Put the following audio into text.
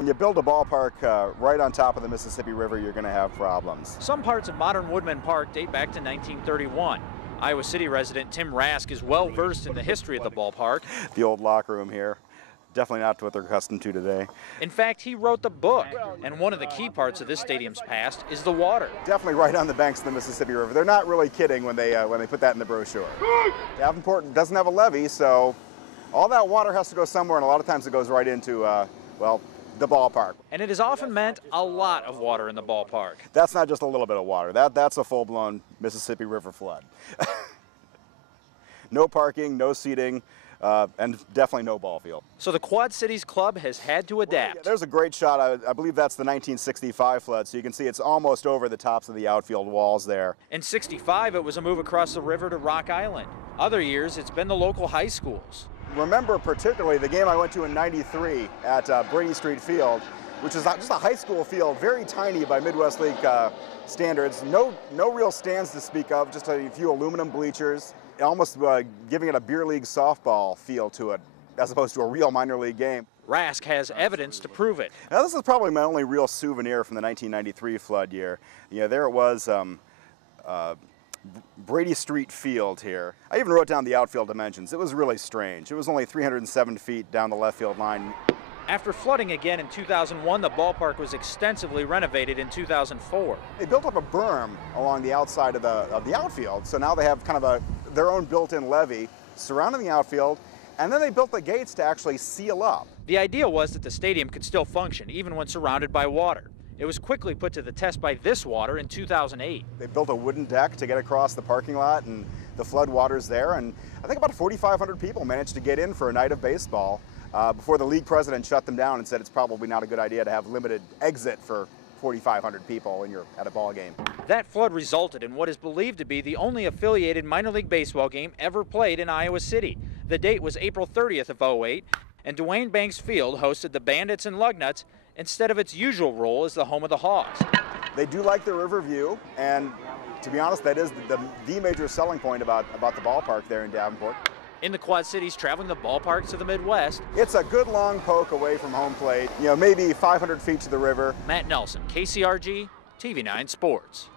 When you build a ballpark right on top of the Mississippi River, you're going to have problems. Some parts of modern Woodman Park date back to 1931. Iowa City resident Tim Rask is well versed in the history of the ballpark. The old locker room here, definitely not what they're accustomed to today. In fact, he wrote the book, and one of the key parts of this stadium's past is the water. Definitely right on the banks of the Mississippi River. They're not really kidding when they put that in the brochure. Davenport doesn't have a levee, so all that water has to go somewhere, and a lot of times it goes right into, well, the ballpark. And it has often meant a lot of water in the ballpark. That's not just a little bit of water. That's a full-blown Mississippi River flood. No parking, no seating, and definitely no ball field. So the Quad Cities Club has had to adapt. Yeah, there's a great shot. I believe that's the 1965 flood, so you can see it's almost over the tops of the outfield walls there. In '65, it was a move across the river to Rock Island. Other years, it's been the local high schools. Remember particularly the game I went to in '93 at Brady Street Field, which is just a high school field, very tiny by Midwest League standards. No real stands to speak of, just a few aluminum bleachers, almost giving it a beer league softball feel to it, as opposed to a real minor league game. Rask has evidence to prove it. Now this is probably my only real souvenir from the 1993 flood year. You know, there it was, Brady Street Field here. I even wrote down the outfield dimensions. It was really strange. It was only 307 feet down the left field line. After flooding again in 2001, the ballpark was extensively renovated in 2004. They built up a berm along the outside of the outfield, so now they have kind of their own built-in levee surrounding the outfield, and then they built the gates to actually seal up. The idea was that the stadium could still function even when surrounded by water. It was quickly put to the test by this water in 2008. They built a wooden deck to get across the parking lot and the flood water's there, and I think about 4,500 people managed to get in for a night of baseball before the league president shut them down and said it's probably not a good idea to have limited exit for 4,500 people when you're at a ball game. That flood resulted in what is believed to be the only affiliated minor league baseball game ever played in Iowa City. The date was April 30th of '08, and Duane Banks Field hosted the Bandits and Lugnuts instead of its usual role as the home of the Hawks. They do like the river view, and to be honest, that is the major selling point about the ballpark there in Davenport. In the Quad Cities, traveling the ballparks to the Midwest, it's a good long poke away from home plate, you know, maybe 500 feet to the river. Matt Nelson, KCRG, TV9 Sports.